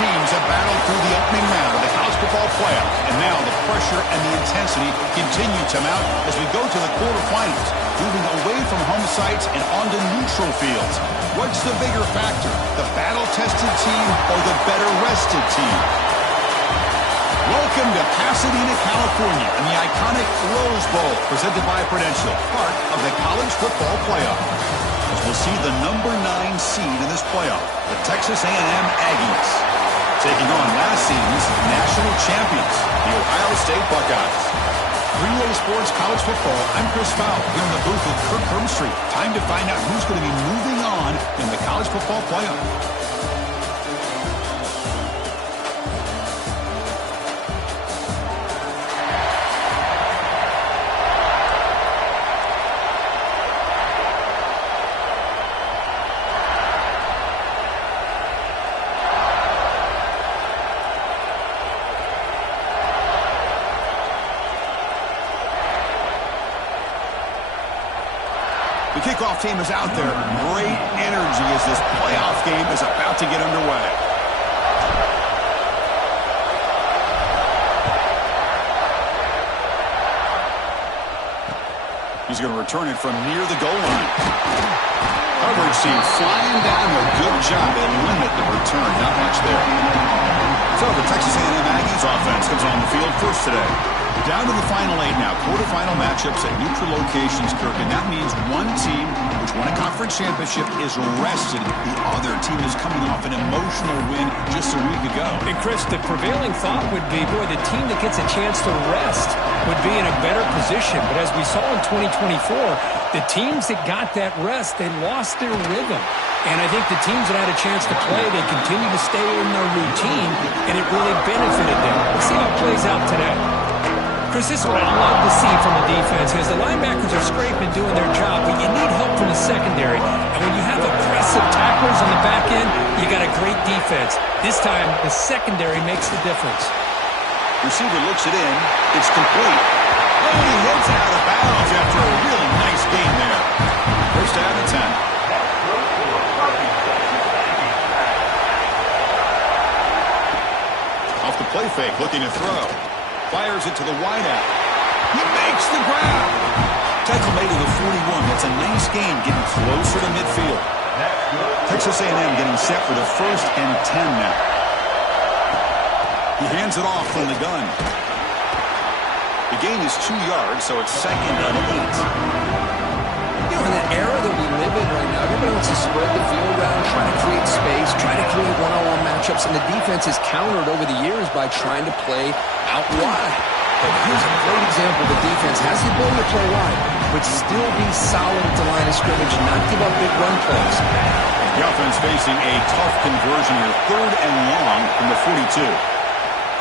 teams have battled through the opening round of the college football playoff, and now the pressure and the intensity continue to mount as we go to the quarterfinals, moving away from home sites and onto neutral fields. What's the bigger factor, the battle-tested team or the better-rested team? Welcome to Pasadena, California, and the iconic Rose Bowl, presented by Prudential, part of the college football playoff. As we'll see the number 9 seed in this playoff, the Texas A&M Aggies, taking on last season's national champions, the Ohio State Buckeyes. Three-Way Sports College Football, I'm Chris Fowle, here in the booth with Kirk Herbstreit. Time to find out who's going to be moving on in the college football playoff. The kickoff team is out there. Great energy as this playoff game is about to get underway. He's going to return it from near the goal line. Coverage team flying down a good job. They limit the return. Not much there. So the Texas A&M Aggies offense comes on the field first today. Down to the final 8 now. Quarterfinal matchups at neutral locations, Kirk. And that means one team which won a conference championship is rested. The other team is coming off an emotional win just a week ago. And Chris, the prevailing thought would be, boy, the team that gets a chance to rest would be in a better position. But as we saw in 2024, the teams that got that rest, they lost their rhythm. And I think the teams that had a chance to play, they continue to stay in their routine, and it really benefited them. Let's see how it plays out today. Chris, this is what I love to see from the defense, because the linebackers are scraping and doing their job, but you need help from the secondary. And when you have aggressive tacklers on the back end, you got a great defense. This time, the secondary makes the difference. Receiver looks it in. It's complete. Oh, and he heads out of bounds after a really nice game there. First down and 10. Off the play fake, looking to throw. Fires it to the wideout. He makes the grab. Tackle made to the 41. That's a nice gain, getting closer to midfield. Texas A&M getting set for the 1st and 10 now. He hands it off from the gun. The gain is 2 yards, so it's 2nd and 8. You know, in the era that we live in right now, everybody wants to spread the field around, try to create space, try to create one-on-one matchups, and the defense has countered over the years by trying to play out wide. But here's a great example. The defense has the ability to play wide, but still be solid at the line of scrimmage and not give up big run plays. The offense facing a tough conversion here. 3rd and long from the 42.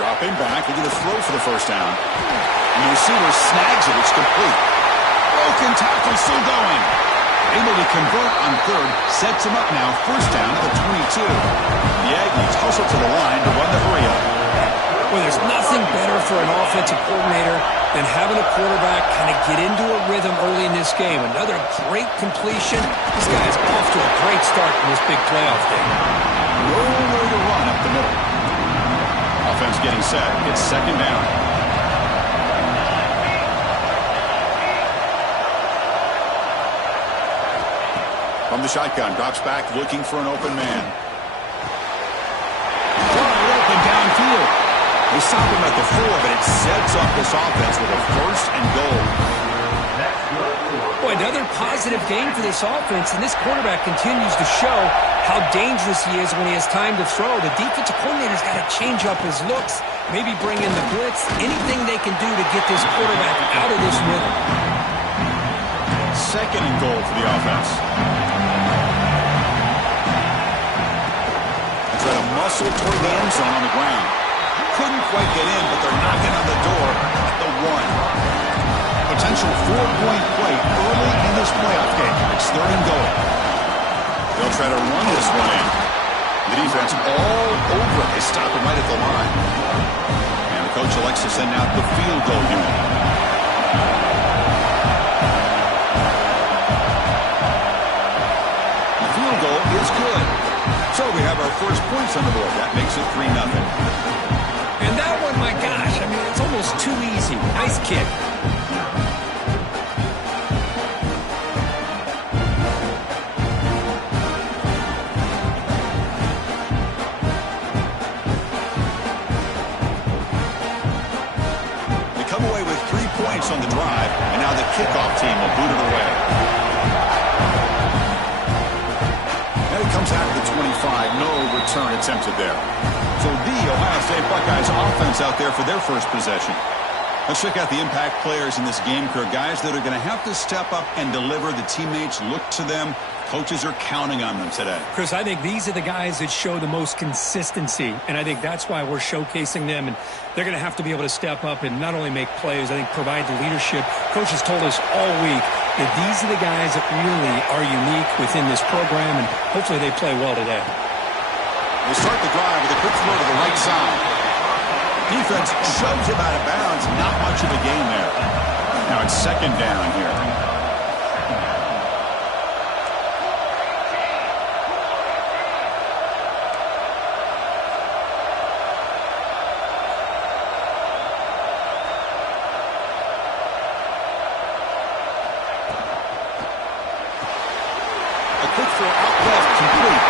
Dropping back, looking to throw for the first down. And the receiver snags it. It's complete. Broken tackle still going. Able to convert on 3rd. Sets him up now. First down at the 22. The Aggies hustle to the line to run the hurry up. Well, there's nothing better for an offensive coordinator than having a quarterback kind of get into a rhythm early in this game. Another great completion. This guy's off to a great start in this big playoff game. Nowhere to run up the middle. Offense getting set. It's 2nd down. From the shotgun, drops back, looking for an open man. Wide open downfield. They stop him at the 4, but it sets up this offense with a 1st and goal. Boy, another positive game for this offense, and this quarterback continues to show how dangerous he is when he has time to throw. The defensive coordinator's got to change up his looks, maybe bring in the blitz, anything they can do to get this quarterback out of this rhythm. 2nd and goal for the offense. They try to muscle toward the end zone on the ground. Couldn't quite get in, but they're knocking on the door at the 1. Potential 4-point play early in this playoff game. It's 3rd and goal. They'll try to run this one in. The defense all over it. They stop him right at the line. And the coach elects to send out the field goal unit. The field goal is good. So we have our first points on the board. That makes it 3-0. And that one, my gosh, I mean, it's almost too easy. Nice kick. They come away with 3 points on the drive, and now the kickoff team will boot it away. And it comes out of the 25. No return attempted there. So the Ohio State Buckeyes offense out there for their first possession. Let's check out the impact players in this game, Kirk. Guys that are going to have to step up and deliver. The teammates look to them. Coaches are counting on them today. Chris, I think these are the guys that show the most consistency, and I think that's why we're showcasing them, and they're going to have to be able to step up and not only make plays, I think provide the leadership. Coach has told us all week that these are the guys that really are unique within this program, and hopefully they play well today. They start the drive with a quick throw to the right side. Defense shoves him out of bounds. Not much of a gain there. Now it's second down here. A quick throw out left, complete.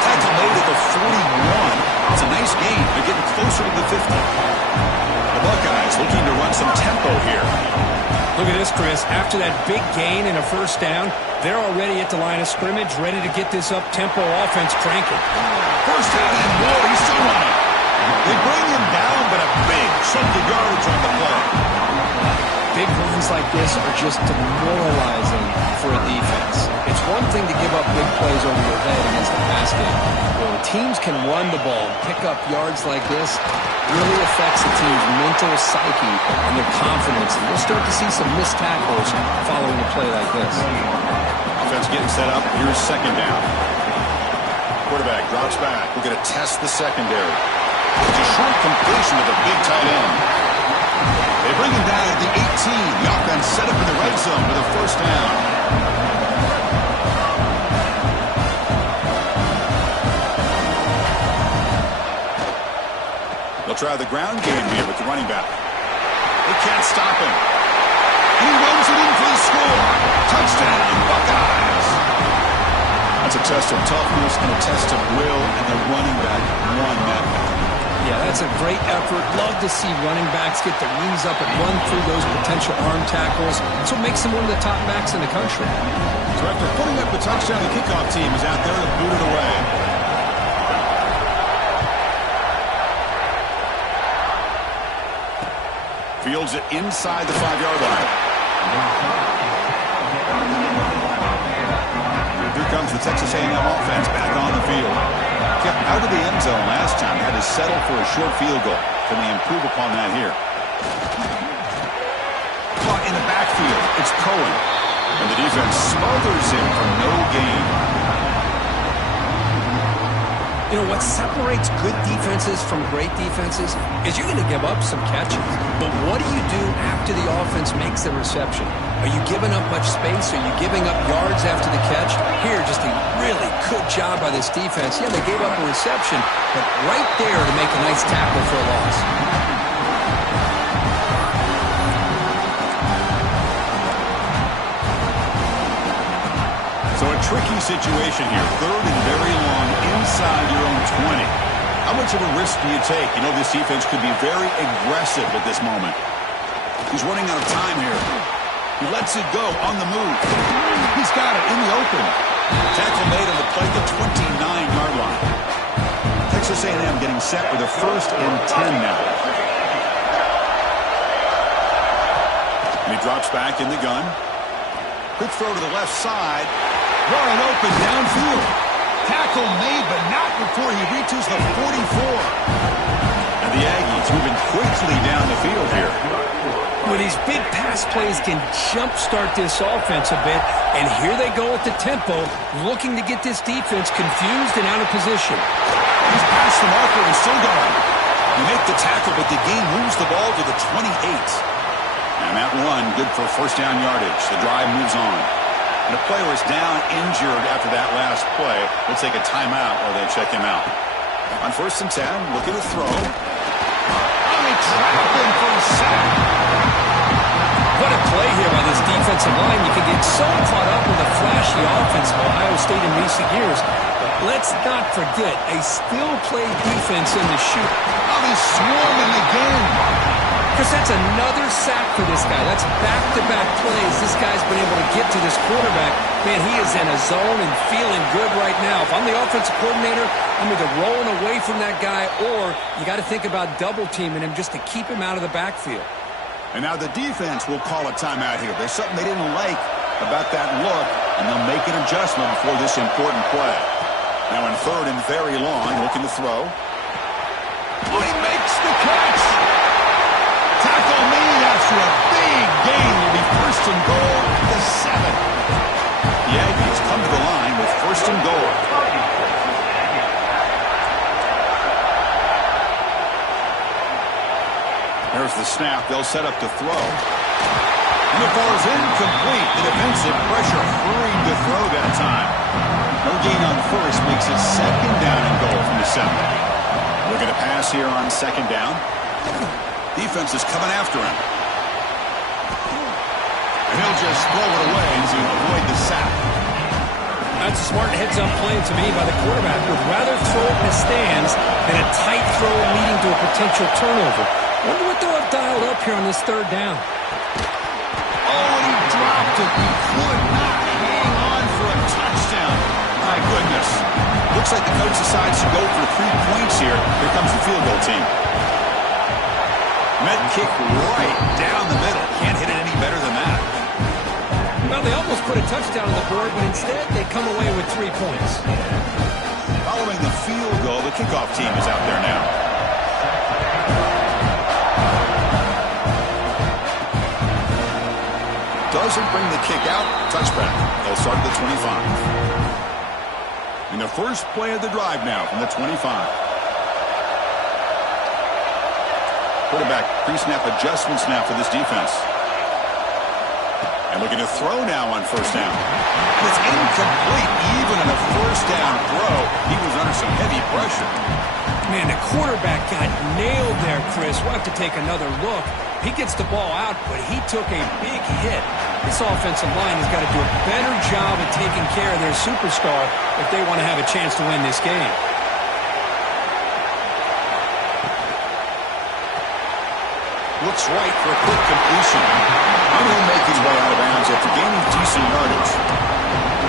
Tackle made at the 41. It's a nice gain. They're getting closer to the 50. The Buckeyes looking to run some tempo here. Look at this, Chris. After that big gain and a first down, they're already at the line of scrimmage, ready to get this up-tempo offense cranking. First down and more. He's still running. They bring him down, but a big chunk of yardage on the play. Big runs like this are just demoralizing for a defense. It's one thing to give up big plays over your head against the pass game. When teams can run the ball and pick up yards like this, it really affects the team's mental psyche and their confidence. And we'll start to see some missed tackles following a play like this. Offense getting set up. Here's second down. Quarterback drops back. We're going to test the secondary. It's a short completion of a big tight end. They bring him down at the 18. The offense set up in the red zone with a first down. They'll try the ground game here with the running back. They can't stop him. He runs it in for the score. Touchdown, Buckeyes. That's a test of toughness and a test of will, and the running back won that battle. Yeah, that's a great effort. Love to see running backs get their knees up and run through those potential arm tackles. That's what makes them one of the top backs in the country. So after putting up the touchdown, the kickoff team is out there to boot it away. Fields it inside the 5-yard line. Here comes the Texas A&M offense back on the field. Kept out of the end zone last time. Had to settle for a short field goal. Can they improve upon that here? Caught in the backfield. It's Cohen. And the defense smothers him for no gain. You know, what separates good defenses from great defenses is you're going to give up some catches. But what do you do after the offense makes the reception? Are you giving up much space? Are you giving up yards after the catch? Here, just a really good job by this defense. Yeah, they gave up a reception, but right there to make a nice tackle for a loss. So a tricky situation here. Third and very long inside your own 20. How much of a risk do you take? You know, this defense could be very aggressive at this moment. He's running out of time here. He lets it go on the move. He's got it in the open. Tackle made on the play at the 29-yard line. Texas A&M getting set with a first and 10 now. And he drops back in the gun. Quick throw to the left side. Wide open downfield. Tackle made, but not before he reaches the 44. And the Aggies moving quickly down the field here. With these big pass plays can jumpstart this offense a bit, and here they go at the tempo, looking to get this defense confused and out of position. He's past the marker and still going. You make the tackle, but the game moves the ball to the 28. And that run, good for first down yardage. The drive moves on. And the player is down injured after that last play. We'll take a timeout while they check him out. On 1st and 10, looking to throw. Oh, he trapped him for a sack. What a play here by this defensive line. You can get so caught up with the flashy offense of Ohio State in recent years. But let's not forget a still play defense in the shoot. Oh, he's swarming again. Because that's another sack for this guy. That's back-to-back plays. This guy's been able to get to this quarterback. Man, he is in a zone and feeling good right now. If I'm the offensive coordinator, I'm either rolling away from that guy or you got to think about double-teaming him just to keep him out of the backfield. And now the defense will call a timeout here. There's something they didn't like about that look, and they'll make an adjustment before this important play. Now in 3rd and very long, looking to throw. Oh, he makes the catch! Tackle made after a big gain. Will be 1st and goal at the 7. The Aggies come to the line with 1st and goal. There's the snap. They'll set up to throw. And the ball is incomplete. The defensive pressure hurrying to throw that time. No gain on 1st makes it 2nd down and goal from the 7. We're going to pass here on 2nd down. Defense is coming after him. And he'll just throw it away to avoid the sack. That's a smart heads-up play to me by the quarterback. Would rather throw it in the stands than a tight throw leading to a potential turnover. Wonder what they'll have dialed up here on this 3rd down. Oh, and he dropped it. He could not hang on for a touchdown. My goodness. Looks like the coach decides to go for 3 points here. Here comes the field goal team. Met kick right down the middle. Can't hit it any better than that. Well, they almost put a touchdown on the board, but instead they come away with 3 points. Following the field goal, the kickoff team is out there now. Doesn't bring the kick out. Touchback. They'll start at the 25. And the first play of the drive now from the 25. Quarterback pre-snap adjustment snap for this defense. And looking to throw now on 1st down. And it's incomplete. Even on a 1st down throw, he was under some heavy pressure. Man, the quarterback got nailed there, Chris. We'll have to take another look. He gets the ball out, but he took a big hit. This offensive line has got to do a better job of taking care of their superstar if they want to have a chance to win this game. Looks right for a quick completion. And he'll make his way out of bounds after gaining decent yardage.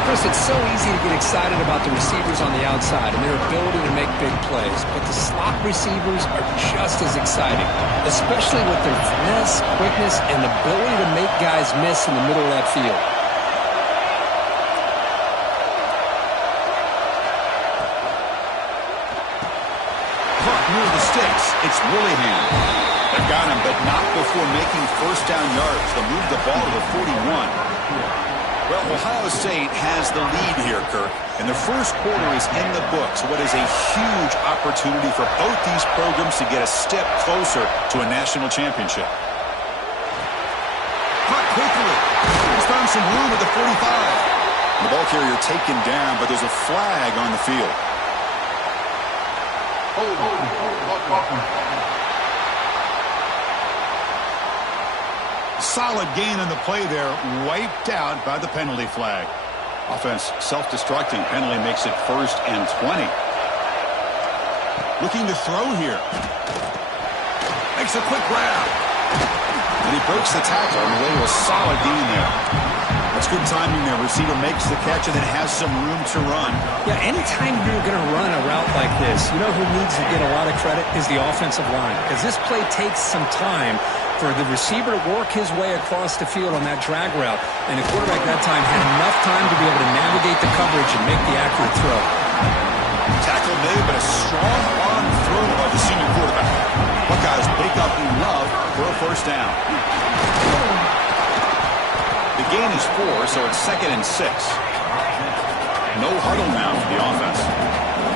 Chris, it's so easy to get excited about the receivers on the outside and their ability to make big plays, but the slot receivers are just as exciting, especially with their finesse, quickness, and ability to make guys miss in the middle of that field. Caught near the sticks. It's Willingham. They've got him, but not before making 1st down yards. They'll move the ball to the 41. Well, Ohio State has the lead here, Kirk, and the first quarter is in the books. What is a huge opportunity for both these programs to get a step closer to a national championship. Caught quickly. He's found some room at the 45. The ball carrier taken down, but there's a flag on the field. Solid gain on the play there, wiped out by the penalty flag. Offense self-destructing. Penalty makes it 1st and 20. Looking to throw here. Makes a quick grab. And he breaks the tackle on the way to a solid gain there. That's good timing there. Receiver makes the catch and then has some room to run. Yeah, anytime you're going to run a route like this, you know who needs to get a lot of credit is the offensive line. Because this play takes some time for the receiver to work his way across the field on that drag route. And the quarterback that time had enough time to be able to navigate the coverage and make the accurate throw. Tackle made, but a strong arm throw by the senior quarterback. Buckeyes pick up love for a 1st down. The gain is 4, so it's 2nd and 6. No huddle now for the offense.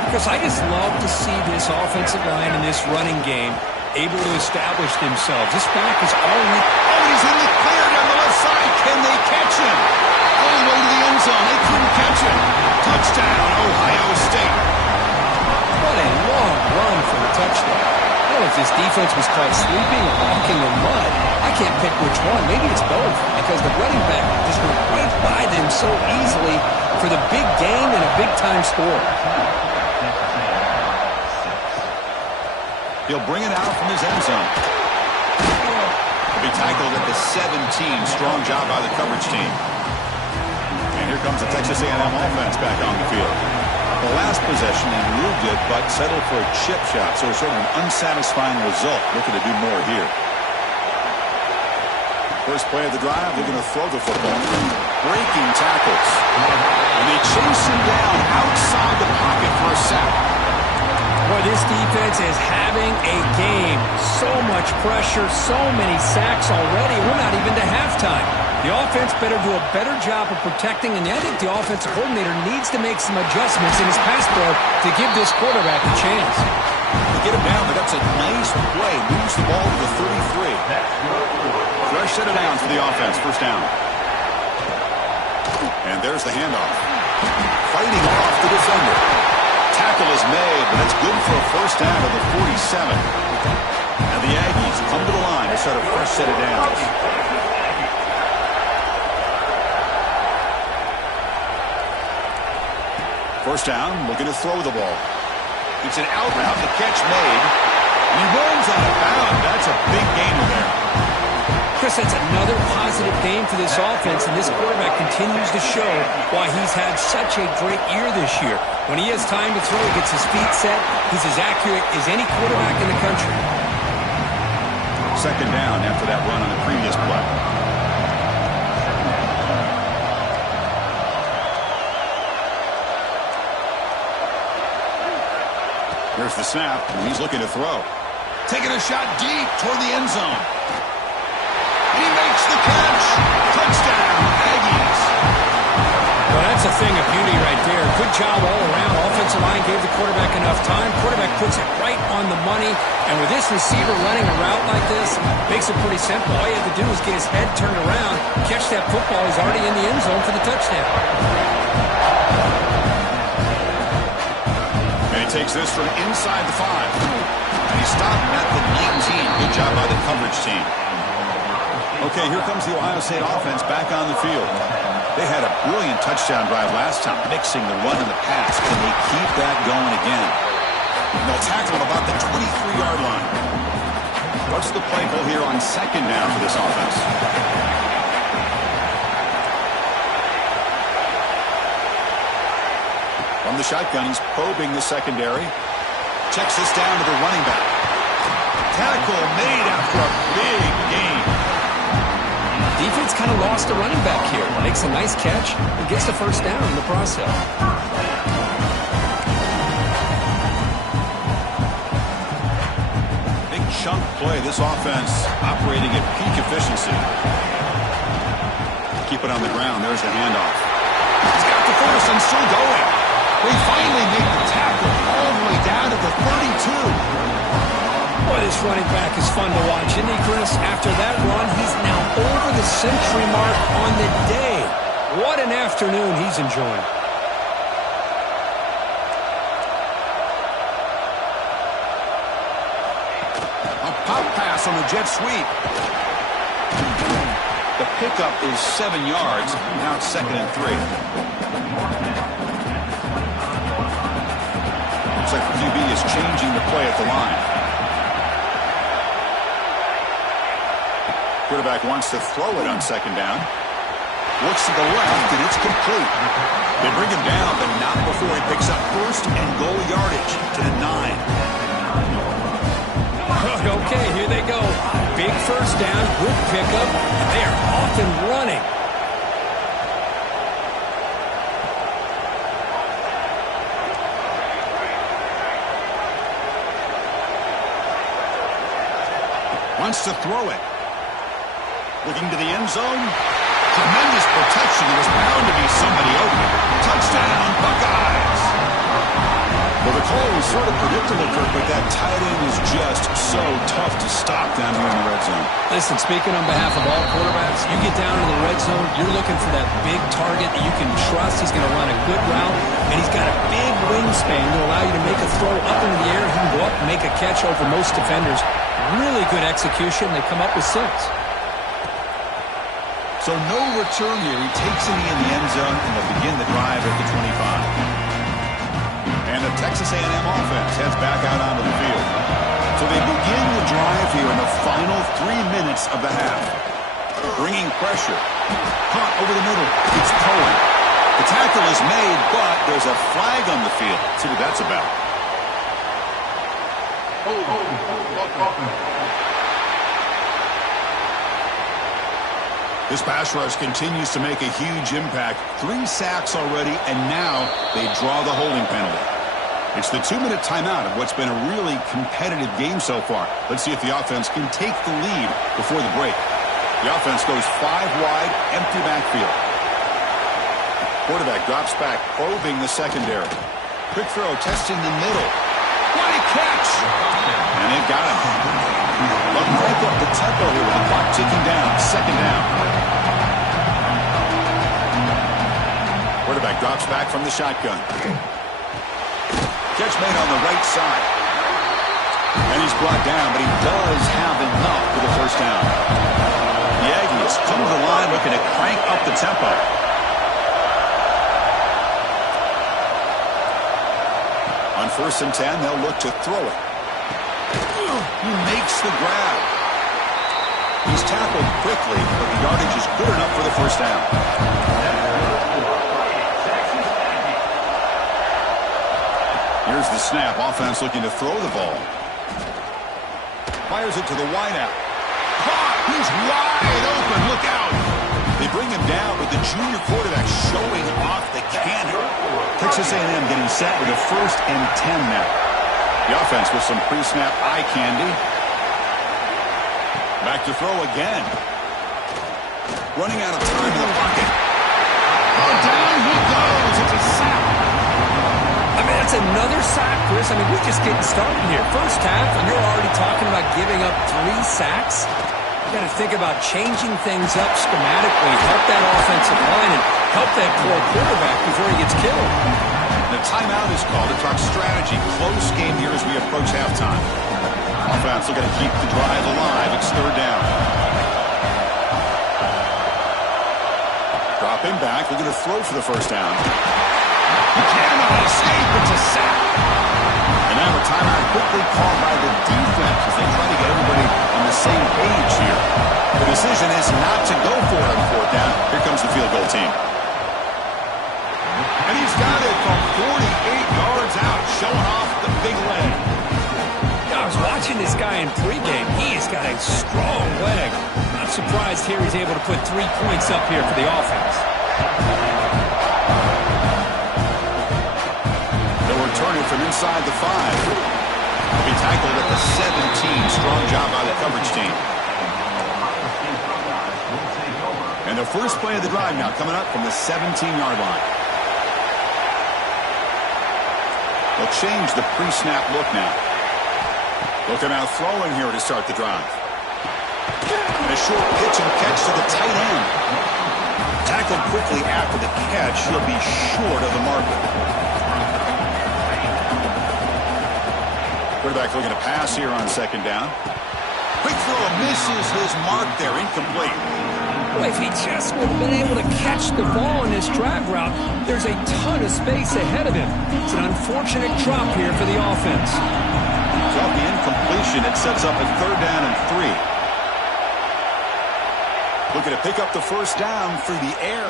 Because I just love to see this offensive line and this running game able to establish themselves. This back is already... Oh, he's in the clear down the left side. Can they catch him? All the way to the end this defense was caught sleeping or walking in mud. I can't pick which one. Maybe it's both, because the running back just went right by them so easily for the big gain and a big-time score. He'll bring it out from his end zone. He'll be tackled at the 17. Strong job by the coverage team. And here comes the Texas A&M offense back on the field. The last possession, they moved it, but settled for a chip shot, so it's sort of an unsatisfying result. Looking to do more here. First play of the drive, they're going to throw the football. Breaking tackles. And they chase him down outside the pocket for a sack. Boy, this defense is having a game. So much pressure, so many sacks already. We're not even to halftime. The offense better do a better job of protecting, and I think the offensive coordinator needs to make some adjustments in his pass pro to give this quarterback a chance. To get him down, but that's a nice play. Moves the ball to the 33. Fresh set of downs for the offense. First down. And there's the handoff. Fighting off the defender. Tackle is made, but it's good for a first down to the 47. And the Aggies come to the line to set a fresh set of downs. First down, looking to throw the ball. It's an out route, the catch made. And he runs out of bounds. That's a big gainer there. Chris, that's another positive game for this offense, and this quarterback continues to show why he's had such a great year this year. When he has time to throw, he gets his feet set. He's as accurate as any quarterback in the country. Second down after that run on the previous play. Here's the snap, and he's looking to throw. Taking a shot deep toward the end zone. He makes the catch. Touchdown, Aggies. Well, that's a thing of beauty right there. Good job all around. Offensive line gave the quarterback enough time. Quarterback puts it right on the money. And with this receiver running a route like this, makes it pretty simple. All you have to do is get his head turned around, catch that football. He's already in the end zone for the touchdown. And he takes this from inside the 5. And he stopped at the 19. Good job by the coverage team. Okay, here comes the Ohio State offense back on the field. They had a brilliant touchdown drive last time, mixing the run and the pass. Can they keep that going again? And they'll tackle him about the 23-yard line. What's the play call here on second down for this offense? From the shotgun, he's probing the secondary. Checks this down to the running back. Tackle made after a big gain. Defense kind of lost a running back here. Makes a nice catch and gets the first down in the process. Big chunk play. This offense operating at peak efficiency. Keep it on the ground. There's the handoff. He's got the first and still going. We finally make the tackle all the way down to the 32. Boy, this running back is fun to watch, isn't he, Chris? After that run, he's now over the century mark on the day. What an afternoon he's enjoying. A pop pass on the jet sweep. The pickup is 7 yards. Now it's 2nd and 3. Looks like the QB is changing the play at the line. Quarterback wants to throw it on second down. Looks to the left, and it's complete. They bring him down, but not before he picks up first and goal yardage to the 9. Okay, here they go. Big first down, good pickup. They are off and running. Wants to throw it. Looking to the end zone. Tremendous protection. There was bound to be somebody open. Touchdown, Buckeyes. Well, the call was sort of predictable, Kirk, but that tight end is just so tough to stop down here in the red zone. Listen, speaking on behalf of all quarterbacks, you get down into the red zone, you're looking for that big target that you can trust. He's going to run a good route, and he's got a big wingspan to allow you to make a throw up into the air. He can go up and make a catch over most defenders. Really good execution. They come up with 6. So no return here. He takes it in the end zone, and they'll begin the drive at the 25. And the Texas A&M offense heads back out onto the field. So they begin the drive here in the final 3 minutes of the half. Bringing pressure. Caught over the middle. It's Cohen. The tackle is made, but there's a flag on the field. Let's see what that's about. This pass rush continues to make a huge impact. 3 sacks already, and now they draw the holding penalty. It's the 2-minute timeout of what's been a really competitive game so far. Let's see if the offense can take the lead before the break. The offense goes 5 wide, empty backfield. Quarterback drops back, probing the secondary. Quick throw, testing the middle. What a catch! And they've got him. But crank up the tempo here with the clock ticking down. 2nd down. Quarterback drops back from the shotgun. Catch made on the right side. And he's brought down, but he does have enough for the 1st down. The Aggies come to the line looking to crank up the tempo. On 1st and 10, they'll look to throw it. He makes the grab. He's tackled quickly, but the yardage is good enough for the 1st down. Here's the snap. Offense looking to throw the ball. Fires it to the wideout. Caught! He's wide open. Look out! They bring him down, but the junior quarterback showing off the cannon. Texas A&M getting set with a 1st and 10 now. The offense with some pre-snap eye candy. Back to throw again. Running out of time in the pocket. Oh, down he goes. It's a sack. I mean, that's another sack, Chris. I mean, we're just getting started here. 1st half, and you're already talking about giving up 3 sacks. You got to think about changing things up schematically, help that offensive line, and help that poor quarterback before he gets killed. The timeout is called to talk strategy. Close game here as we approach halftime. Offense looking to keep the drive alive. It's 3rd down. Dropping back, looking to throw for the 1st down. He cannot escape. It's a sack. And now a timeout quickly called by the defense as they try to get everybody on the same page here. The decision is not to go for it on 4th down. Here comes the field goal team. And he's got it from 48 yards out, showing off the big leg. I was watching this guy in pregame. He has got a strong leg. Not surprised here he's able to put 3 points up here for the offense. Turning from inside the 5. He tackled at the 17. Strong job by the coverage team. And the first play of the drive now coming up from the 17-yard line. They'll change the pre-snap look now. Looking out throwing here to start the drive. And a short pitch and catch to the tight end. Tackled quickly after the catch. He'll be short of the marker. Quarterback looking to pass here on 2nd down. Quick throw, misses his mark there, incomplete. Boy, if he just would have been able to catch the ball in this drag route, there's a ton of space ahead of him. It's an unfortunate drop here for the offense. So off the incompletion, it sets up a 3rd down and 3. Looking to pick up the 1st down through the air.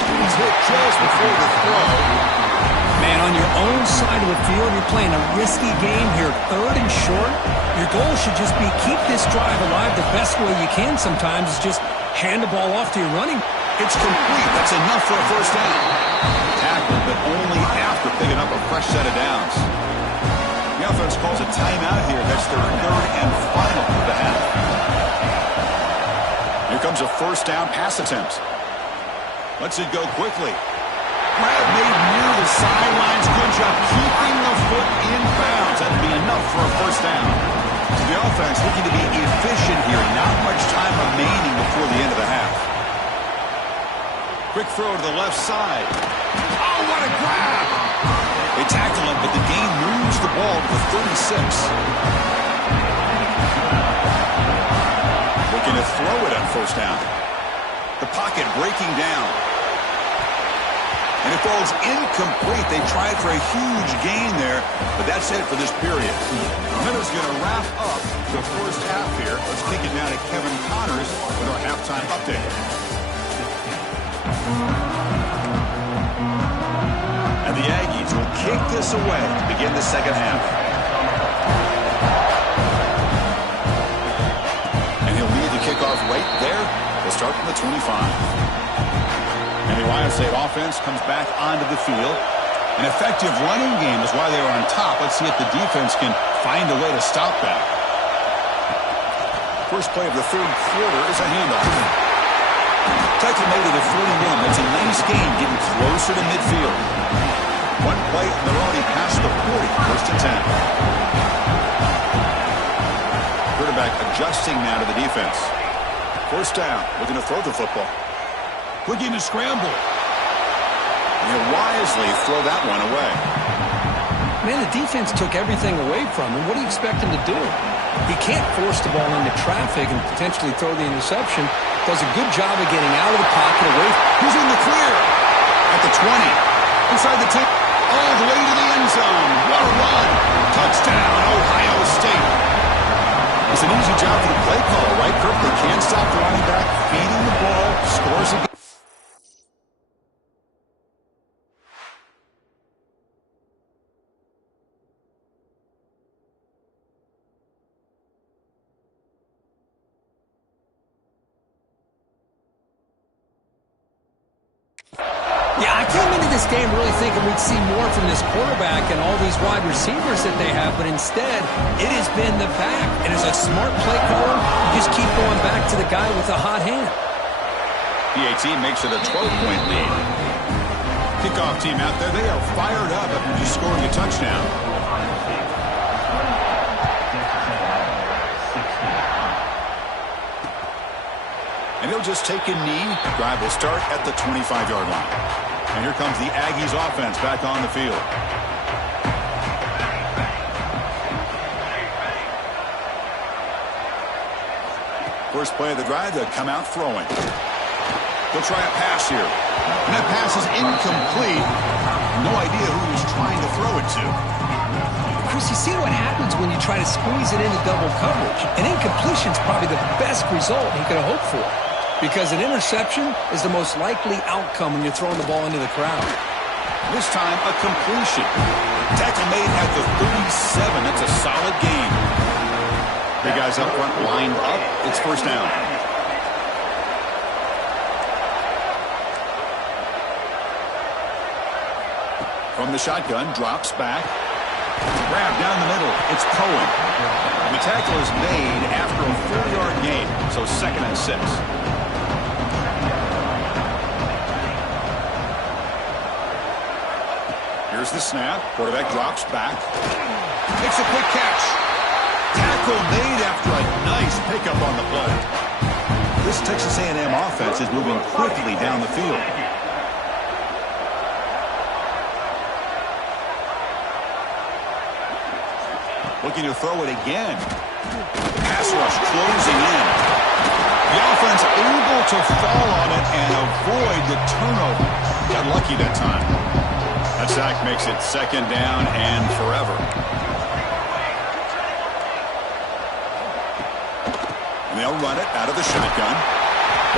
He's hit just before the throw. Man, on your own side of the field, you're playing a risky game here. 3rd and short. Your goal should just be keep this drive alive the best way you can sometimes is just hand the ball off to your running. It's complete. That's enough for a 1st down. Tackled, but only after picking up a fresh set of downs. The offense calls a timeout here. That's their 3rd and final of the half. Here comes a 1st down pass attempt. Lets it go quickly. Grab made near the sidelines. Good job keeping the foot in bounds. That'd be enough for a first down. So the offense looking to be efficient here. Not much time remaining before the end of the half. Quick throw to the left side. Oh, what a grab! They tackle him, but the gain moves the ball to the 36. Looking to throw it on first down. The pocket breaking down. And it falls incomplete. They tried for a huge gain there, but that's it for this period. Miller's going to wrap up the first half here. Let's kick it now to Kevin Connors with our halftime update. And the Aggies will kick this away to begin the second half. And he'll lead the kickoff right there. They'll start from the 25. And the Ohio State offense comes back onto the field. An effective running game is why they were on top. Let's see if the defense can find a way to stop that. First play of the third quarter is a handoff. Tackle made at the 41. That's a nice gain, getting closer to midfield. One play, and they're already past the 40. First and 10. Quarterback adjusting now to the defense. First down, looking to throw the football. Looking to scramble. And he'll wisely throw that one away. Man, the defense took everything away from him. What do you expect him to do? He can't force the ball into traffic and potentially throw the interception. Does a good job of getting out of the pocket away. He's in the clear. At the 20. Inside the 10. All the way to the end zone. What a run. Touchdown, Ohio State. It's an easy job for the play caller, right, Kirk? They can't stop the running back. Feeding the ball. Scores again. Yeah, I came into this game really thinking we'd see more from this quarterback and all these wide receivers that they have, but instead, it has been the back. And as a smart play caller, you just keep going back to the guy with the hot hand. PAT makes it a 12-point lead. Kickoff team out there, they are fired up after just scoring a touchdown. And he'll just take a knee. Drive will start at the 25-yard line. And here comes the Aggies offense back on the field. First play of the drive, they'll come out throwing. They'll try a pass here. And that pass is incomplete. No idea who he's trying to throw it to. Chris, you see what happens when you try to squeeze it into double coverage. An incompletion is probably the best result he could have hoped for. Because an interception is the most likely outcome when you're throwing the ball into the crowd. This time, a completion. Tackle made at the 37. That's a solid gain. The guys up front lined up. It's first down. From the shotgun, drops back. Grab down the middle. It's Cohen. And the tackle is made after a 4-yard gain. So second and 6. Here's the snap. Quarterback drops back. Makes a quick catch. Tackle made after a nice pickup on the play. This Texas A&M offense is moving quickly down the field. Looking to throw it again. Pass rush closing in. The offense able to fall on it and avoid the turnover. Got lucky that time. That sack makes it second down and forever. And they'll run it out of the shotgun.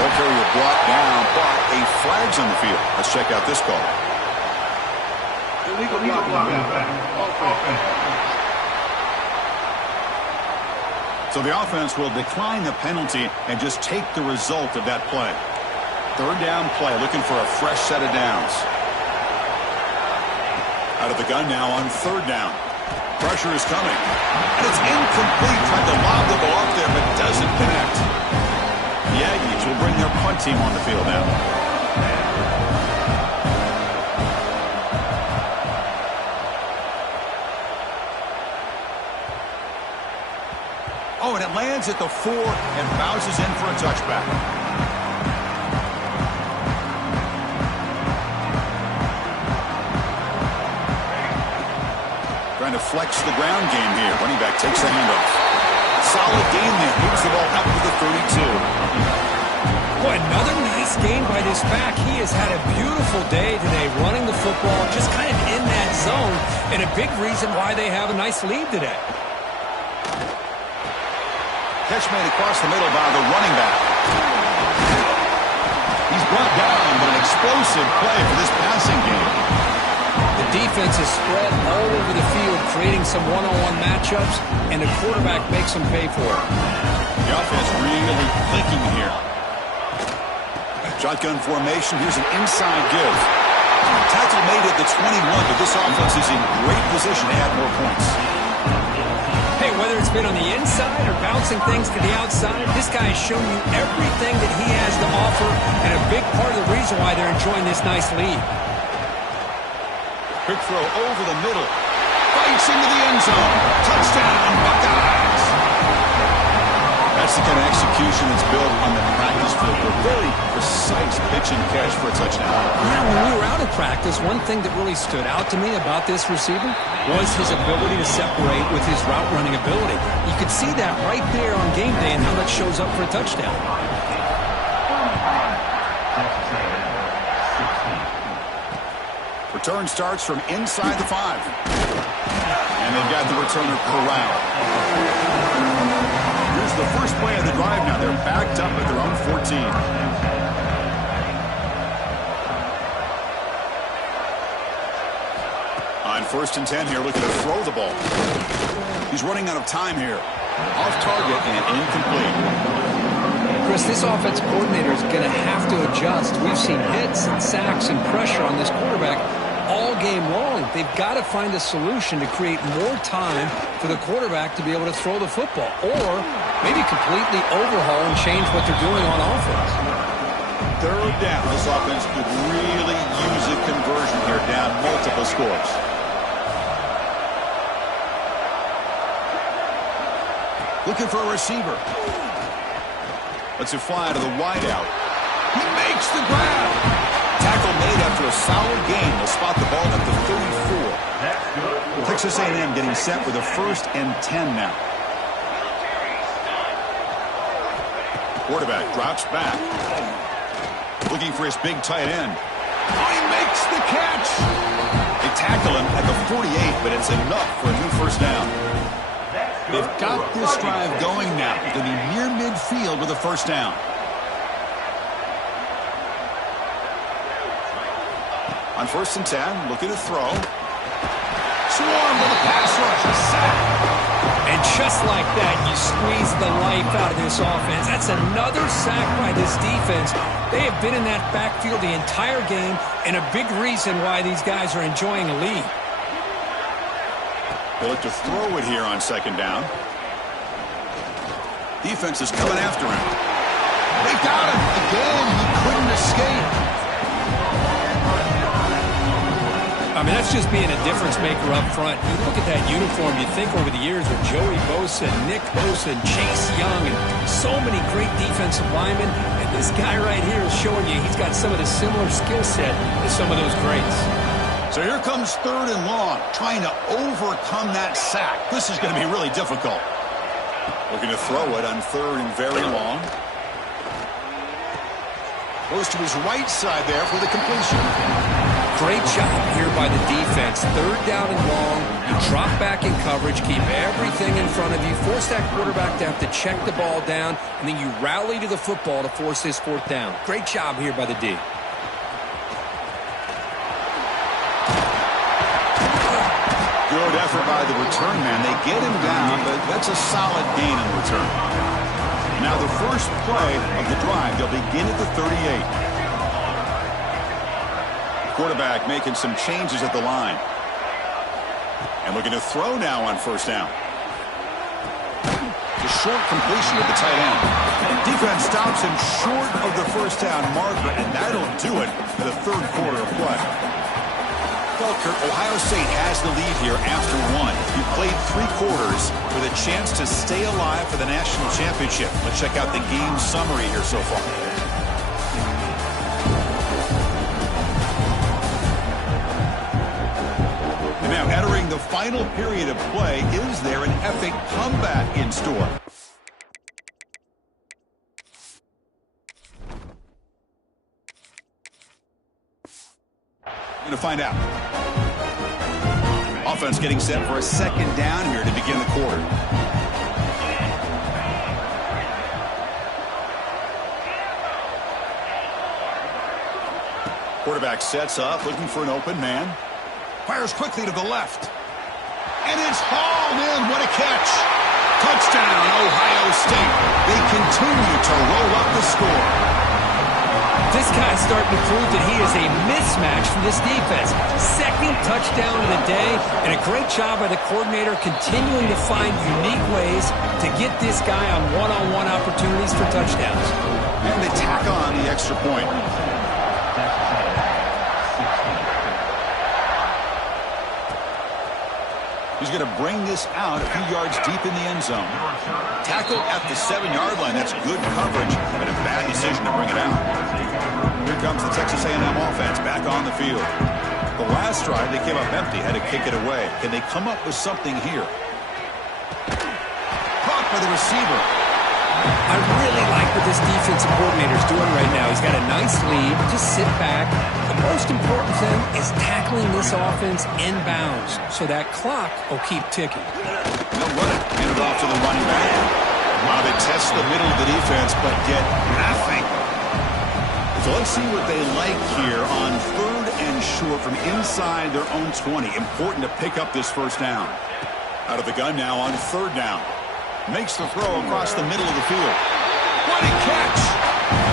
Ball carrier brought down, but a flag's on the field. Let's check out this call. Illegal offense. So the offense will decline the penalty and just take the result of that play. Third down play, looking for a fresh set of downs. Out of the gun now on third down. Pressure is coming. And it's incomplete. Tried to lob the ball up there, but doesn't connect. The Aggies will bring their punt team on the field now. lands at the 4 and bounces in for a touchback. Trying to flex the ground game here. Running back takes the handoff. Solid gain there. Moves the ball up to the 32. Boy, another nice gain by this back. He has had a beautiful day today running the football, just kind of in that zone, and a big reason why they have a nice lead today. Catch made across the middle by the running back. He's brought down, but an explosive play for this passing game. The defense is spread all over the field, creating some one-on-one matchups, and the quarterback makes them pay for it. The offense really clicking here. Shotgun formation. Here's an inside give. Tackle made at the 21, but this offense is in great position to add more points. Hey, whether it's been on the inside or bouncing things to the outside, this guy has shown you everything that he has to offer, and a big part of the reason why they're enjoying this nice lead. Quick throw over the middle. Bites into the end zone. Touchdown, Buckeyes. That's the kind of execution that's built on the practice field. A very precise pitch and catch for a touchdown. Yeah, when we were out of practice, one thing that really stood out to me about this receiver was his ability to separate with his route running ability. You could see that right there on game day and how that shows up for a touchdown. Return starts from inside the 5. And they've got the returner corralled. Here's the first play of the drive now. They're backed up at their own 14. On 1st and 10 here, looking to throw the ball. He's running out of time here. Off target and incomplete. Chris, this offense coordinator is going to have to adjust. We've seen hits and sacks and pressure on this quarterback all game long. They've got to find a solution to create more time for the quarterback to be able to throw the football, or maybe completely overhaul and change what they're doing on offense. 3rd down. This offense could really use a conversion here, down multiple scores. Looking for a receiver. Lets it fly to the wideout. He makes the grab. Tackle made after a solid gain. They'll spot the ball at the 34. Texas A&M getting set with a 1st and 10 now. Quarterback drops back. Looking for his big tight end. Oh, he makes the catch. They tackle him at the 48, but it's enough for a new 1st down. They've got this drive going now. They'll be near midfield with a 1st down. On 1st and 10, looking to throw. Swarm with a pass rush. A sack. And just like that, you squeeze the life out of this offense. That's another sack by this defense. They have been in that backfield the entire game, and a big reason why these guys are enjoying a lead. They look to throw it here on 2nd down. Defense is coming after him. They got him. Again, he couldn't escape. I mean, that's just being a difference maker up front. You look at that uniform, you think over the years with Joey Bosa, Nick Bosa, and Chase Young, and so many great defensive linemen. And this guy right here is showing you he's got some of the similar skill set as some of those greats. So here comes 3rd and long, trying to overcome that sack. This is going to be really difficult. Looking to throw it on 3rd and very long. Goes to his right side there for the completion. Great job here by the defense. 3rd down and long. You drop back in coverage, keep everything in front of you, force that quarterback to have to check the ball down, and then you rally to the football to force this 4th down. Great job here by the D. Good effort by the return man. They get him down, but that's a solid gain in return. Now the first play of the drive, they'll begin at the 38. Quarterback making some changes at the line. And looking to throw now on 1st down. The short completion of the tight end. Defense stops him short of the 1st down marker, and that'll do it for the 3rd quarter of play. Well, Well, Kurt, Ohio State has the lead here after one. You played 3 quarters with a chance to stay alive for the national championship. Let's check out the game summary here so far. And now entering the final period of play, is there an epic comeback in store? Going to find out. Offense getting set for a second down here to begin the quarter. Quarterback sets up, looking for an open man. Fires quickly to the left. And it's hauled in. What a catch. Touchdown, Ohio State. They continue to roll up the score. This guy's starting to prove that he is a mismatch for this defense. Second touchdown of the day, and a great job by the coordinator continuing to find unique ways to get this guy on one-on-one opportunities for touchdowns. And they tack on the extra point. He's going to bring this out a few yards deep in the end zone. Tackled at the 7-yard line. That's good coverage, but a bad decision to bring it out. Here comes the Texas A&M offense back on the field. The last drive, they came up empty, had to kick it away. Can they come up with something here? Caught by the receiver. I really like what this defensive coordinator is doing right now. He's got a nice lead. Just sit back. The most important thing is tackling this offense inbounds so that clock will keep ticking. They'll run it. Hand it off to the running back. Wow, they test the middle of the defense, but get nothing. So let's see what they like here on 3rd and short from inside their own 20. Important to pick up this first down. Out of the gun now on 3rd down. Makes the throw across the middle of the field. What a catch!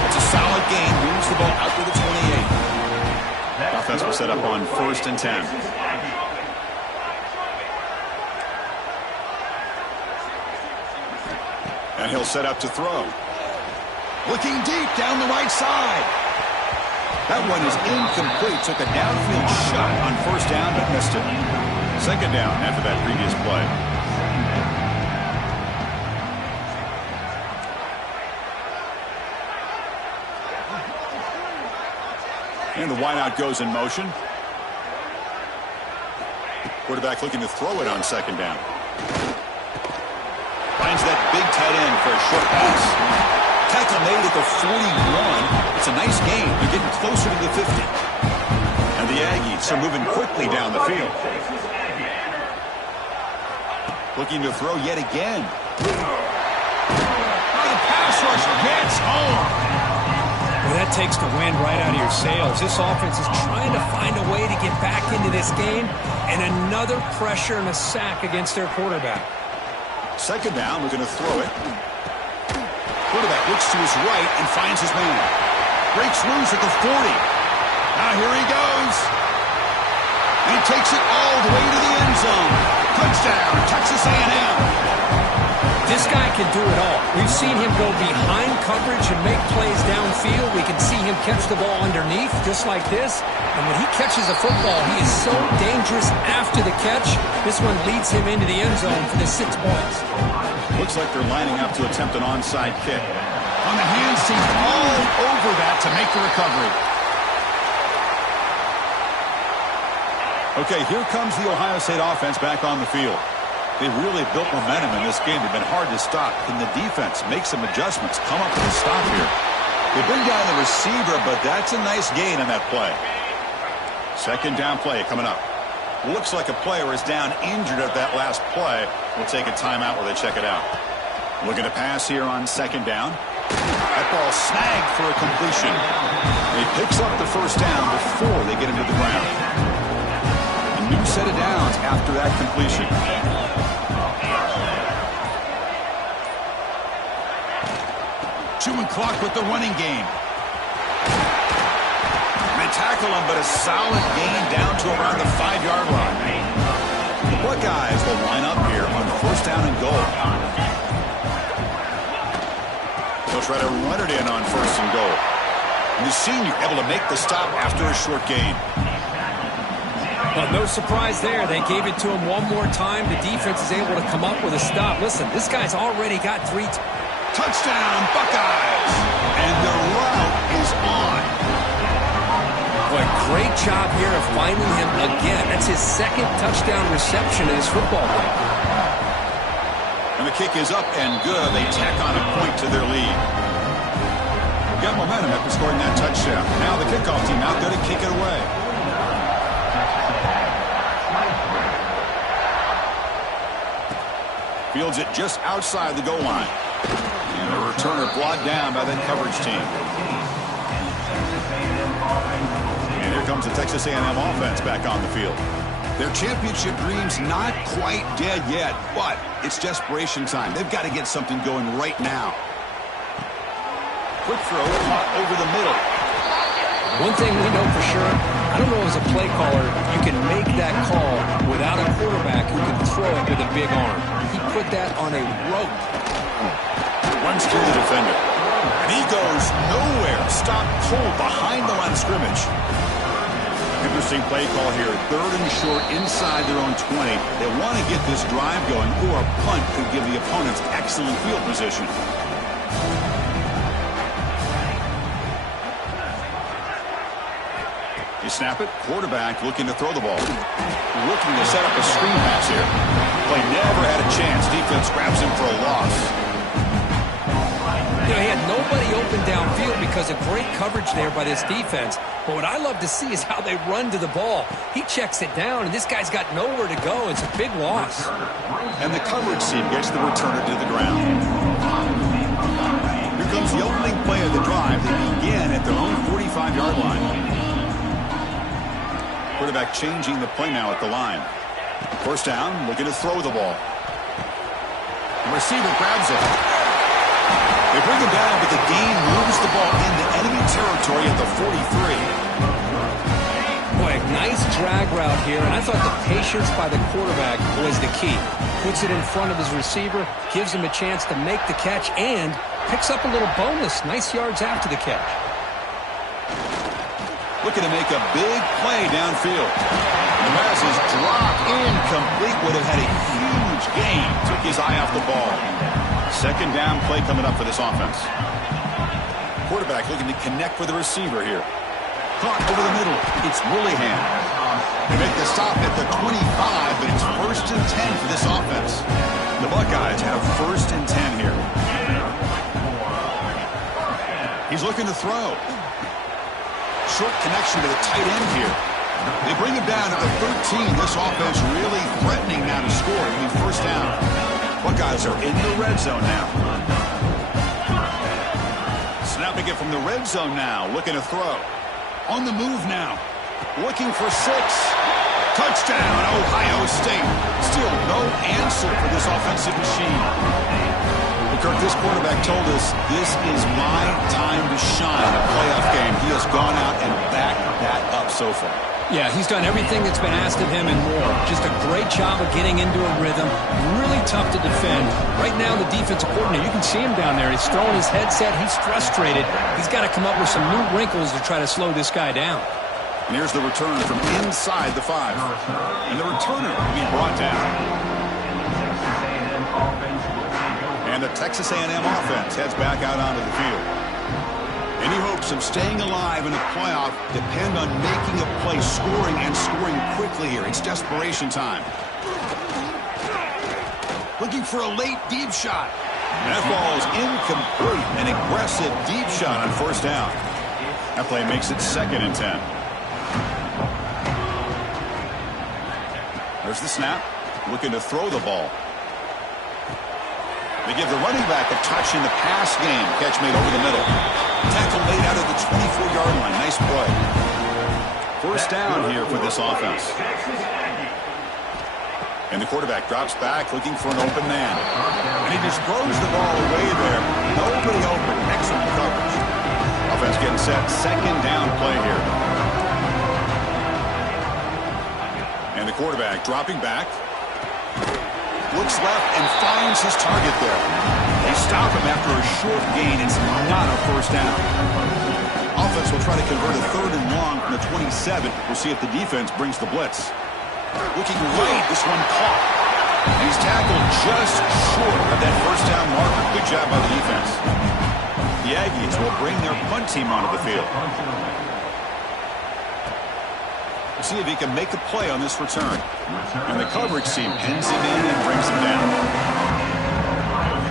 It's a solid gain. Moves the ball out to the 28. Offense will set up on 1st and 10. And he'll set up to throw. Looking deep down the right side. That one is incomplete. Took a downfield shot on 1st down, but missed it. 2nd down after that previous play. And the wideout goes in motion. Quarterback looking to throw it on 2nd down. Finds that big tight end for a short pass. Tackle made at the 41. It's a nice game. They're getting closer to the 50. And the Aggies are moving quickly down the field. Looking to throw yet again. The pass rush gets home. Well, that takes the wind right out of your sails. This offense is trying to find a way to get back into this game, and another pressure and a sack against their quarterback. 2nd down, we're going to throw it. Quarterback looks to his right and finds his man. Breaks loose at the 40. Now here he goes. And he takes it all the way to the end zone. Touchdown, Texas A&M. This guy can do it all. We've seen him go behind coverage and make plays downfield. We can see him catch the ball underneath just like this. And when he catches a football, he is so dangerous after the catch. This one leads him into the end zone for the 6 points. Looks like they're lining up to attempt an onside kick. On the hands, he's all over that to make the recovery. Okay, here comes the Ohio State offense back on the field. They really built momentum in this game. They've been hard to stop. Can the defense make some adjustments, come up with a stop here? They bring down the receiver, but that's a nice gain on that play. 2nd down play coming up. Looks like a player is down injured at that last play. We'll take a timeout while they check it out. Looking to pass here on 2nd down. That ball snagged for a completion. He picks up the 1st down before they get him to the ground. A new set of downs after that completion. Chewing clock with the running game. They tackle him, but a solid gain down to around the 5-yard line. The Buckeyes will line up here on 1st down and goal. They'll try to run it in on 1st and goal. And the senior able to make the stop after a short gain. Well, no surprise there. They gave it to him one more time. The defense is able to come up with a stop. Listen, this guy's already got 3. Touchdown, Buckeyes! And the route is on. Boy, great job here of finding him again. That's his 2nd touchdown reception in this football game. And the kick is up and good. They tack on a point to their lead. Got momentum after scoring that touchdown. Now the kickoff team out there to kick it away. Fields it just outside the goal line. And the returner brought down by that coverage team. And here comes the Texas A&M offense back on the field. Their championship dreams not quite dead yet, but it's desperation time. They've got to get something going right now. Quick throw, caught over the middle. One thing we know for sure, I don't know as a play caller, you can make that call without a quarterback who can throw it with a big arm. He put that on a rope. Runs through the defender. And he goes nowhere. Stop pulled behind the line of scrimmage. Interesting play call here. 3rd and short inside their own 20. They want to get this drive going, or a punt could give the opponents excellent field position. You snap it. Quarterback looking to throw the ball. Looking to set up a screen pass here. Play never had a chance. Defense grabs him for a loss. You know, he had nobody open downfield because of great coverage there by this defense. But what I love to see is how they run to the ball. He checks it down, and this guy's got nowhere to go. It's a big loss. And the coverage team gets the returner to the ground. Here comes the opening play of the drive. They begin at their own 45-yard line. Quarterback changing the play now at the line. 1st down, looking to throw the ball. The receiver grabs it. They bring him down, but the gain moves the ball into enemy territory at the 43. Boy, nice drag route here, and I thought the patience by the quarterback was the key. Puts it in front of his receiver, gives him a chance to make the catch, and picks up a little bonus. Nice yards after the catch. Looking to make a big play downfield. The pass is dropped incomplete. Would have had a huge gain. Took his eye off the ball. 2nd down play coming up for this offense. Quarterback looking to connect with the receiver here. Caught over the middle. It's Willingham. They make the stop at the 25, but it's 1st and 10 for this offense. The Buckeyes have 1st and 10 here. He's looking to throw. Short connection to the tight end here. They bring him down to the 13. This offense really threatening now to score. It'll be 1st down. Buckeyes are in the red zone now. Snapping it from the red zone now. Looking to throw. On the move now. Looking for 6. Touchdown, Ohio State. Still no answer for this offensive machine. Kirk, this quarterback told us this is my time to shine. A playoff game. He has gone out and backed that up so far. Yeah, he's done everything that's been asked of him and more. Just a great job of getting into a rhythm. Really tough to defend. Right now, the defensive coordinator, you can see him down there. He's throwing his headset. He's frustrated. He's got to come up with some new wrinkles to try to slow this guy down. And here's the return from inside the 5. And the returner being brought down. And the Texas A&M offense heads back out onto the field. Any hopes of staying alive in a playoff depend on making a play, scoring, and scoring quickly here. It's desperation time. Looking for a late deep shot. And that ball is incomplete. An aggressive deep shot on 1st down. That play makes it 2nd and 10. There's the snap. Looking to throw the ball. They give the running back a touch in the pass game. Catch made over the middle. Tackle made out of the 24-yard line. Nice play. 1st down here for this offense. And the quarterback drops back looking for an open man. And he just throws the ball away there. Nobody open. Excellent coverage. Offense getting set. 2nd down play here. And the quarterback dropping back. Looks left and finds his target there. They stop him after a short gain. It's not a 1st down. Offense offense will try to convert a 3rd and long from the 27. We'll see if the defense brings the blitz. Looking right, this one caught. And he's tackled just short of that first down marker. Good job by the defense. The Aggies will bring their punt team onto the field. We'll see if he can make a play on this return. And the coverage team pins him in and brings him down.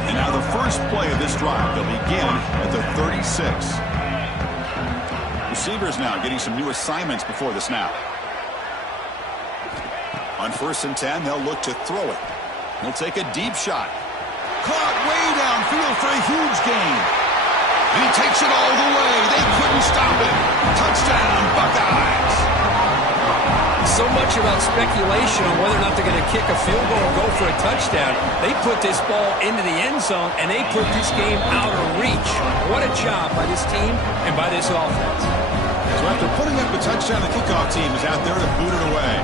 And now the first play of this drive. They'll begin at the 36. Receivers now getting some new assignments before the snap. On 1st and 10, they'll look to throw it. He'll take a deep shot. Caught way downfield for a huge gain. And he takes it all the way. They couldn't stop him. Touchdown, Buckeyes. So much about speculation on whether or not they're going to kick a field goal or go for a touchdown. They put this ball into the end zone, and they put this game out of reach. What a job by this team and by this offense. So after putting up a touchdown, the kickoff team is out there to boot it away.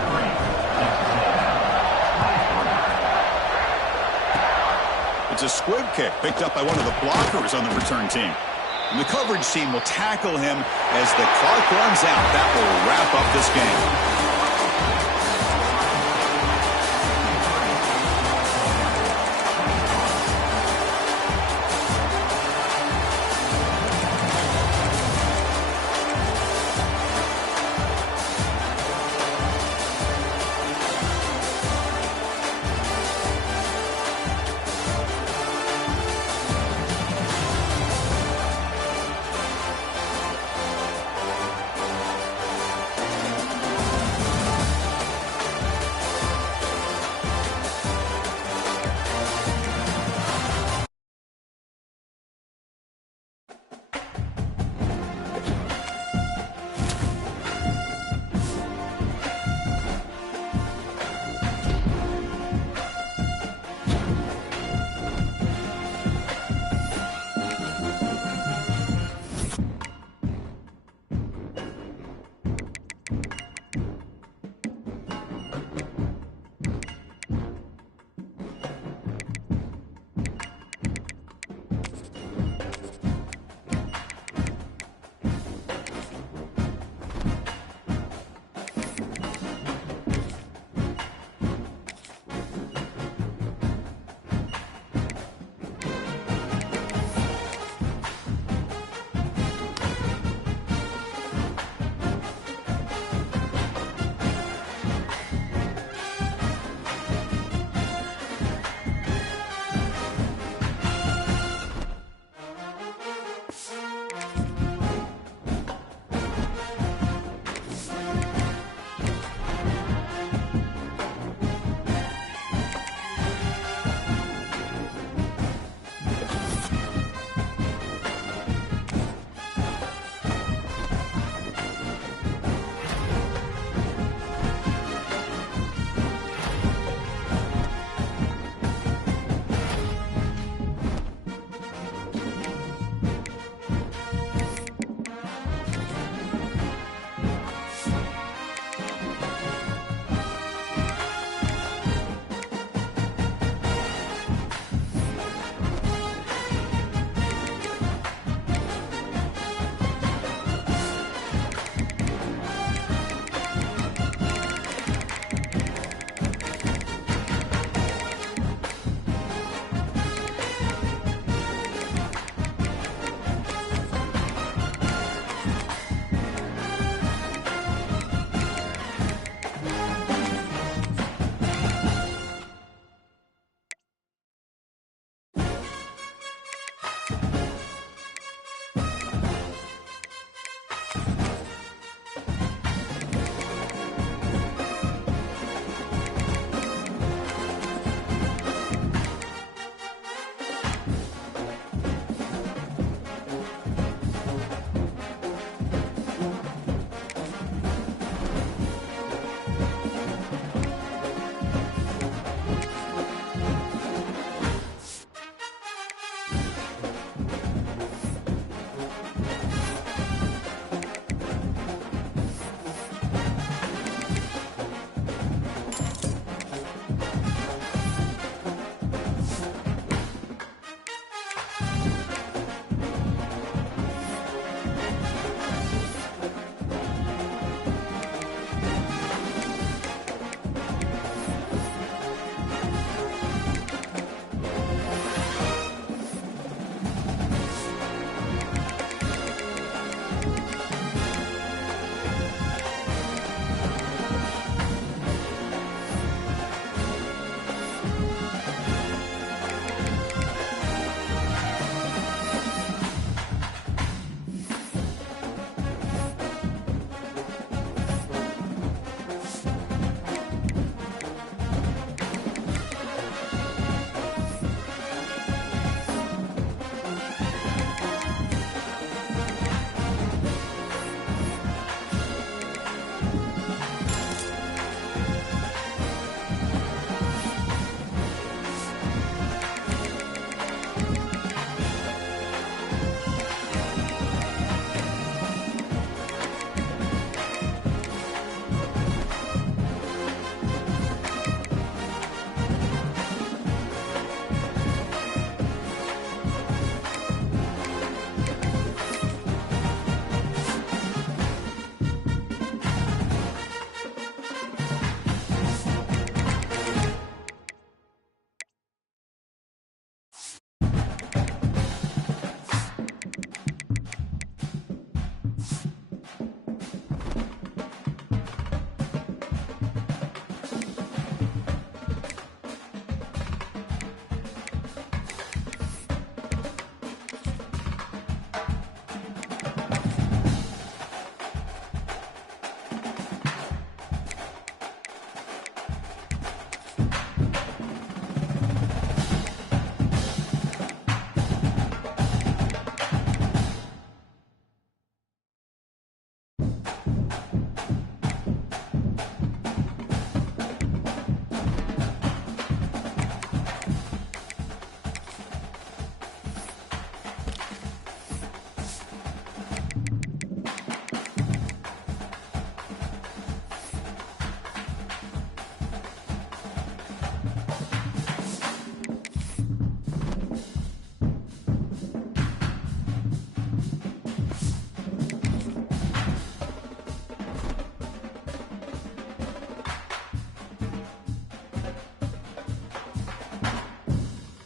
It's a squib kick picked up by one of the blockers on the return team. And the coverage team will tackle him as the clock runs out. That will wrap up this game.